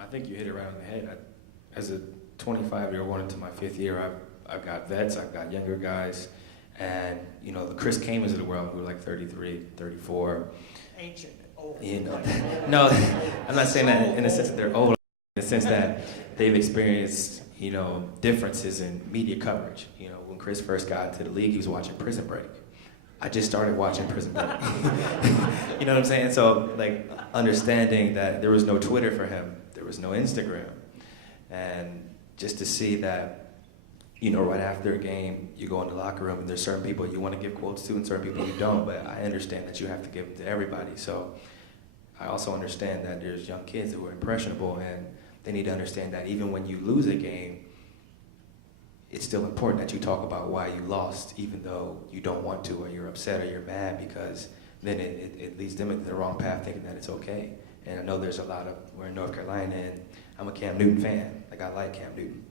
I think you hit it right on the head. As a 25-year-old going into my 5th year, I've got vets, I've got younger guys, and you know the Chris Kamens of the world who are like 33, 34. Ancient, old. You know, no, I'm not saying that in the sense that they're old, in the sense that they've experienced, you know, differences in media coverage. You know, when Chris first got into the league, he was watching Prison Break. I just started watching Prison Break. You know what I'm saying? So, like, understanding that there was no Twitter for him, there was no Instagram, and just to see that, you know, right after a game, you go in the locker room and there's certain people you want to give quotes to and certain people you don't, but I understand that you have to give them to everybody. So I also understand that there's young kids who are impressionable and they need to understand that even when you lose a game, it's still important that you talk about why you lost, even though you don't want to, or you're upset, or you're mad, because then it leads them into the wrong path, thinking that it's okay. And I know there's a lot of, we're in North Carolina, and I'm a Cam Newton fan. Like, I like Cam Newton.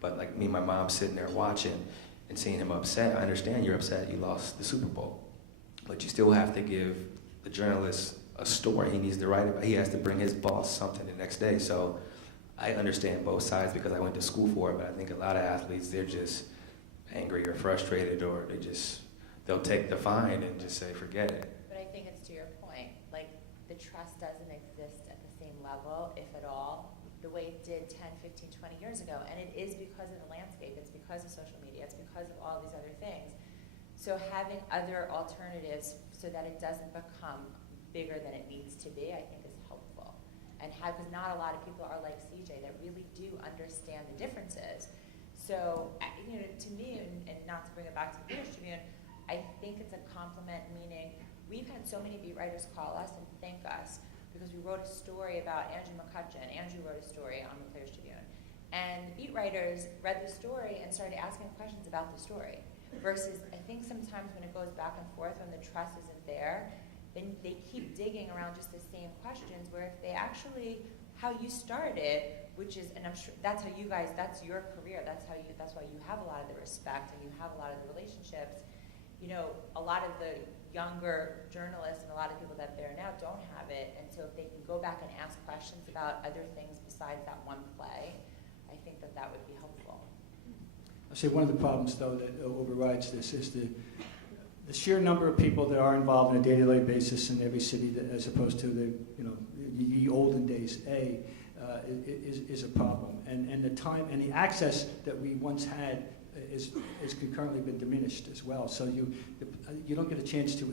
But like me and my mom sitting there watching and seeing him upset, I understand you're upset you lost the Super Bowl. But you still have to give the journalist a story he needs to write about. He has to bring his boss something the next day. So I understand both sides because I went to school for it, but I think a lot of athletes, they're just angry or frustrated, or they'll take the fine and just say, forget it. But I think it's to your point, like the trust doesn't exist at the same level, if at all, the way it did 10, 15, 20 years ago. And it is because of the landscape, it's because of social media, it's because of all these other things. So having other alternatives so that it doesn't become bigger than it needs to be, I think is helpful. And because not a lot of people are like CJ that really do understand the differences. So, you know, to me, and not to bring it back to the Players Tribune, I think it's a compliment, meaning we've had so many beat writers call us and thank us because we wrote a story about Andrew McCutcheon. Andrew wrote a story on the Players Tribune. And beat writers read the story and started asking questions about the story. Versus, I think sometimes when it goes back and forth, when the trust isn't there, then they keep digging around just the same questions, where if they actually, how you started, which is, and I'm sure that's how you guys, that's your career, that's why you have a lot of the respect and you have a lot of the relationships. You know, a lot of the younger journalists and a lot of people that there now don't have it, and so if they can go back and ask questions about other things besides that one play, I think that that would be helpful. I'll say one of the problems, though, that overrides this is the sheer number of people that are involved on a day-to-day basis in every city, as opposed to the olden days, is a problem. And the time and the access that we once had is concurrently been diminished as well. So you don't get a chance to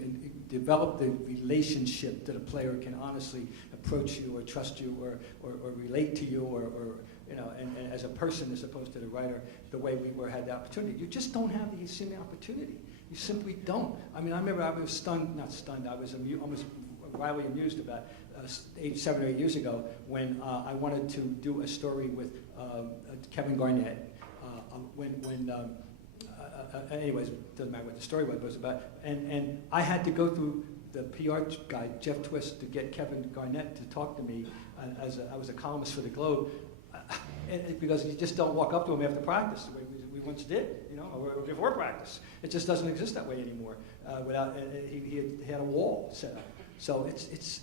develop the relationship that a player can honestly approach you or trust you or relate to you or you know, and as a person as opposed to the writer, the way we had the opportunity. You just don't have the same opportunity. You simply don't. I mean, I remember I was not stunned, I was almost wildly amused about 7 or 8 years ago when I wanted to do a story with Kevin Garnett. Anyways, doesn't matter what the story was about. And I had to go through the PR guy, Jeff Twist, to get Kevin Garnett to talk to me. I was a columnist for the Globe, because you just don't walk up to him after practice the way we once did, you know, or before practice. It just doesn't exist that way anymore. He had a wall set up. So it's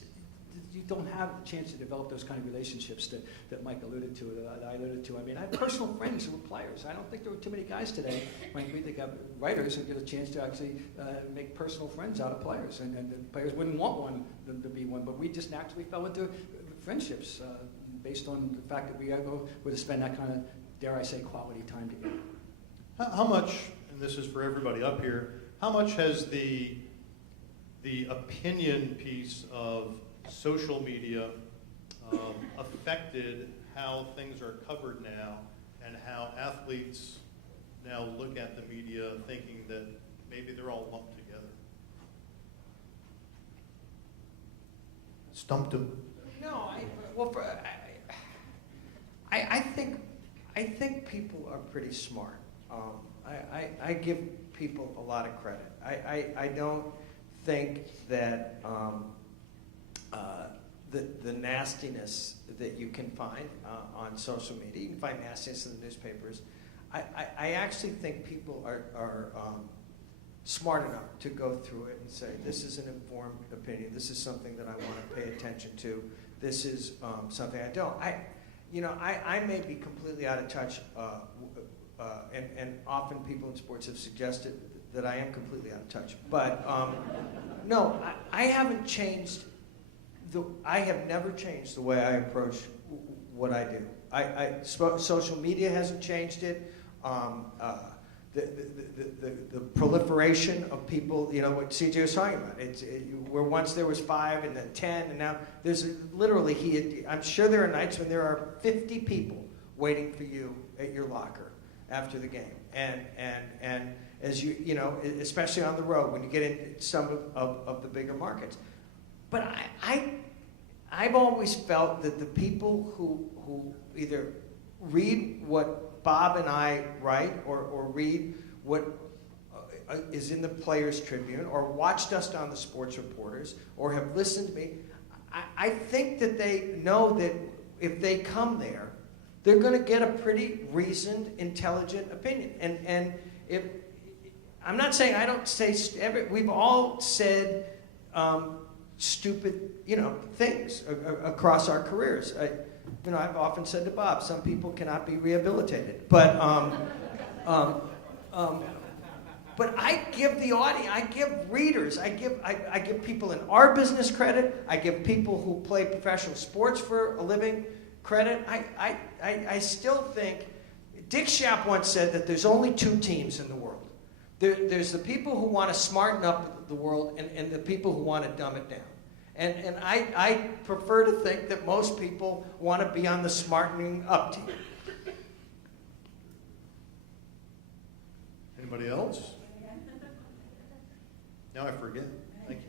you don't have a chance to develop those kind of relationships that Mike alluded to, that I alluded to. I mean, I have personal friends who were players. I don't think there were too many guys today, frankly, that got writers and get a chance to actually make personal friends out of players. And the players wouldn't want one to be one, but we just naturally fell into friendships based on the fact that we were to spend that kind of, dare I say, quality time together. How much, and this is for everybody up here, how much has the opinion piece of social media affected how things are covered now and how athletes now look at the media thinking that maybe they're all lumped together? Stumped him. No, I think people are pretty smart. I give people a lot of credit. I don't think that the nastiness that you can find on social media, you can find nastiness in the newspapers. I actually think people are smart enough to go through it and say, this is an informed opinion. This is something that I want to pay attention to. This is something I don't. you know, I may be completely out of touch, and often people in sports have suggested that I am completely out of touch. But no, I haven't changed. I have never changed the way I approach what I do. Social media hasn't changed it. The proliferation of people, you know, what CJ was talking about. Where once there was 5 and then 10, and now there's literally, I'm sure there are nights when there are 50 people waiting for you at your locker after the game. And as you know, especially on the road, when you get into some of the bigger markets. But I've always felt that the people who either read what Bob and I write or read what is in the Players Tribune or watched us on the Sports Reporters or have listened to me, I think that they know that if they come there, they're going to get a pretty reasoned, intelligent opinion. And if I'm not saying I don't say we've all said stupid, you know, things across our careers. You know, I've often said to Bob, some people cannot be rehabilitated. But I give the audience, I give readers, I give people in our business credit. I give people who play professional sports for a living credit. I still think Dick Schaap once said that there's only 2 teams in the world. There's the people who want to smarten up the world and the people who want to dumb it down. And I prefer to think that most people want to be on the smartening up team. Anybody else? Now I forget. Thank you.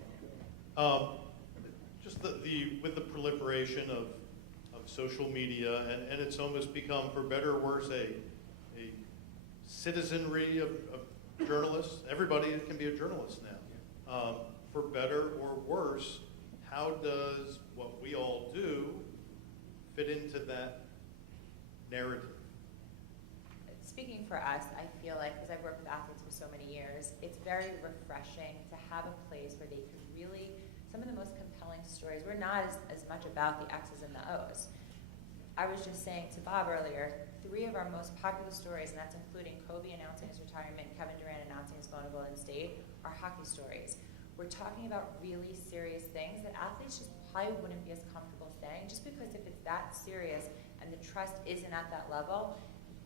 Just with the proliferation of social media, and it's almost become, for better or worse, a citizenry of journalists. Everybody can be a journalist now. For better or worse, how does what we all do fit into that narrative? Speaking for us, I feel like, because I've worked with athletes for so many years, it's very refreshing to have a place where they can really, some of the most compelling stories, we're not as much about the X's and the O's. I was just saying to Bob earlier, 3 of our most popular stories, and that's including Kobe announcing his retirement, Kevin Durant announcing his going to Golden State, are hockey stories. We're talking about really serious things that athletes just probably wouldn't be as comfortable saying, just because if it's that serious and the trust isn't at that level,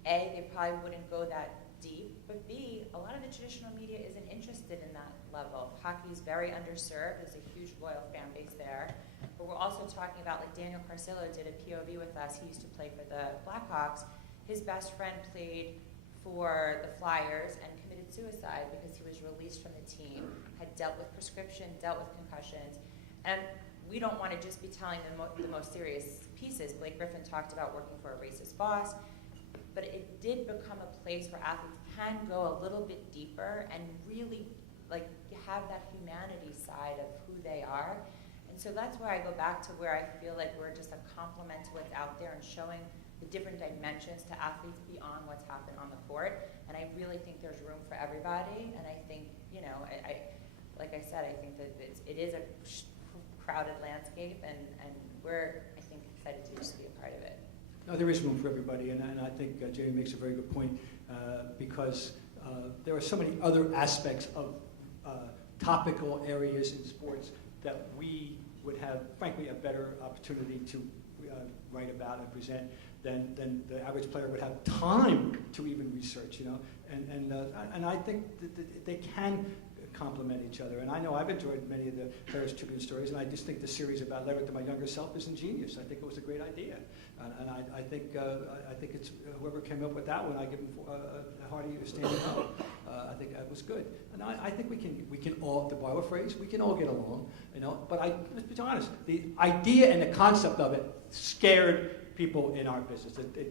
A, they probably wouldn't go that deep, but B, a lot of the traditional media isn't interested in that level. Hockey is very underserved. There's a huge loyal fan base there. But we're also talking about, like Daniel Carcillo did a POV with us. He used to play for the Blackhawks. His best friend played for the Flyers and committed suicide because he was released from the team, had dealt with prescription, dealt with concussions. And we don't want to just be telling the most serious pieces. Blake Griffin talked about working for a racist boss. But it did become a place where athletes can go a little bit deeper and really like have that humanity side of who they are. And so that's why I go back to where I feel like we're just a complement to what's out there and showing the different dimensions to athletes beyond what's happened on the court. And I really think there's room for everybody. And I think, you know, like I said, I think that it is a crowded landscape, and we're, I think, excited to just be a part of it. No, there is room for everybody, and I think Jaymee makes a very good point because there are so many other aspects of topical areas in sports that we would have, frankly, a better opportunity to write about and present than the average player would have time to even research, you know. And I think that they can complement each other. And I know I've enjoyed many of the Players Tribune stories, and I just think the series about Letter to My Younger Self is ingenious. I think it was a great idea. And I think it's whoever came up with that one, I give them a hearty standing up. I think that was good. And I think we can all, to borrow a phrase, we can all get along, you know. But let's be honest, the idea and the concept of it scared people in our business. They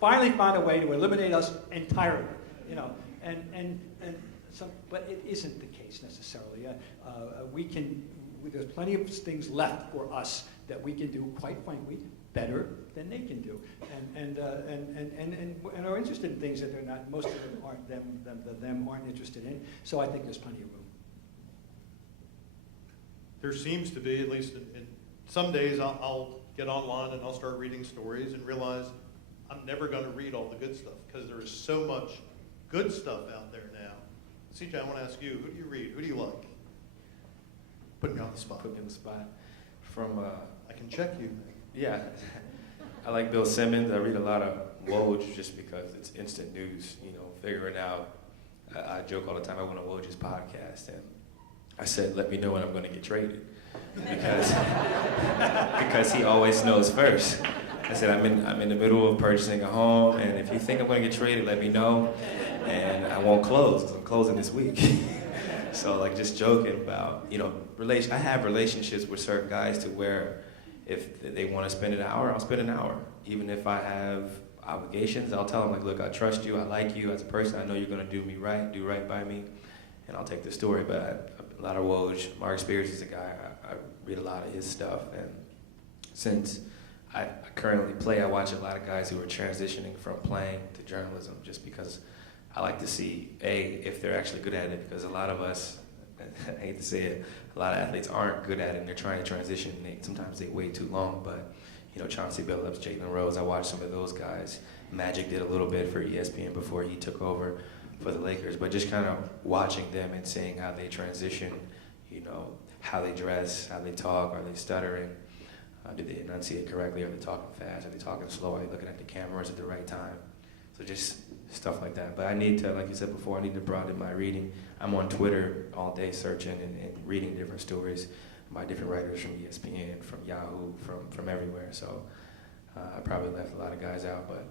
finally found a way to eliminate us entirely, you know. But it isn't the case necessarily. There's plenty of things left for us that we can do, quite frankly, better than they can do, and are interested in things that they're not. Most of them aren't interested in. So I think there's plenty of room. There seems to be, at least in some days, I'll get online and I'll start reading stories and realize I'm never going to read all the good stuff because there is so much good stuff out there now. CJ, I want to ask you, who do you read? Who do you like? Put me on the spot. Put me on the spot. From I can check you. yeah, I like Bill Simmons. I read a lot of Woj just because it's instant news. You know, figuring out. I joke all the time. I went on Woj's podcast and I said, "Let me know when I'm going to get traded," because he always knows first. I said, I'm in the middle of purchasing a home, and if you think I'm going to get traded, let me know, and I won't close because I'm closing this week. So like just joking about, you know, I have relationships with certain guys to where if they want to spend an hour, I'll spend an hour. Even if I have obligations, I'll tell them like, look, I trust you, I like you as a person, I know you're going to do right by me, and I'll take the story. But a lot of Woj, Mark Spears is a guy, I read a lot of his stuff, and since I currently play, I watch a lot of guys who are transitioning from playing to journalism just because I like to see, if they're actually good at it, because a lot of us, I hate to say it, a lot of athletes aren't good at it and they're trying to transition and sometimes they wait too long. But, you know, Chauncey Billups, Jalen Rose, I watched some of those guys. Magic did a little bit for ESPN before he took over for the Lakers, but just kind of watching them and seeing how they transition, you know, how they dress, how they talk, are they stuttering? Do they enunciate correctly? Are they talking fast? Are they talking slow? Are they looking at the cameras at the right time? So just stuff like that. But I need to, like you said before, I need to broaden my reading. I'm on Twitter all day searching and reading different stories by different writers from ESPN, from Yahoo, from everywhere. So I probably left a lot of guys out, but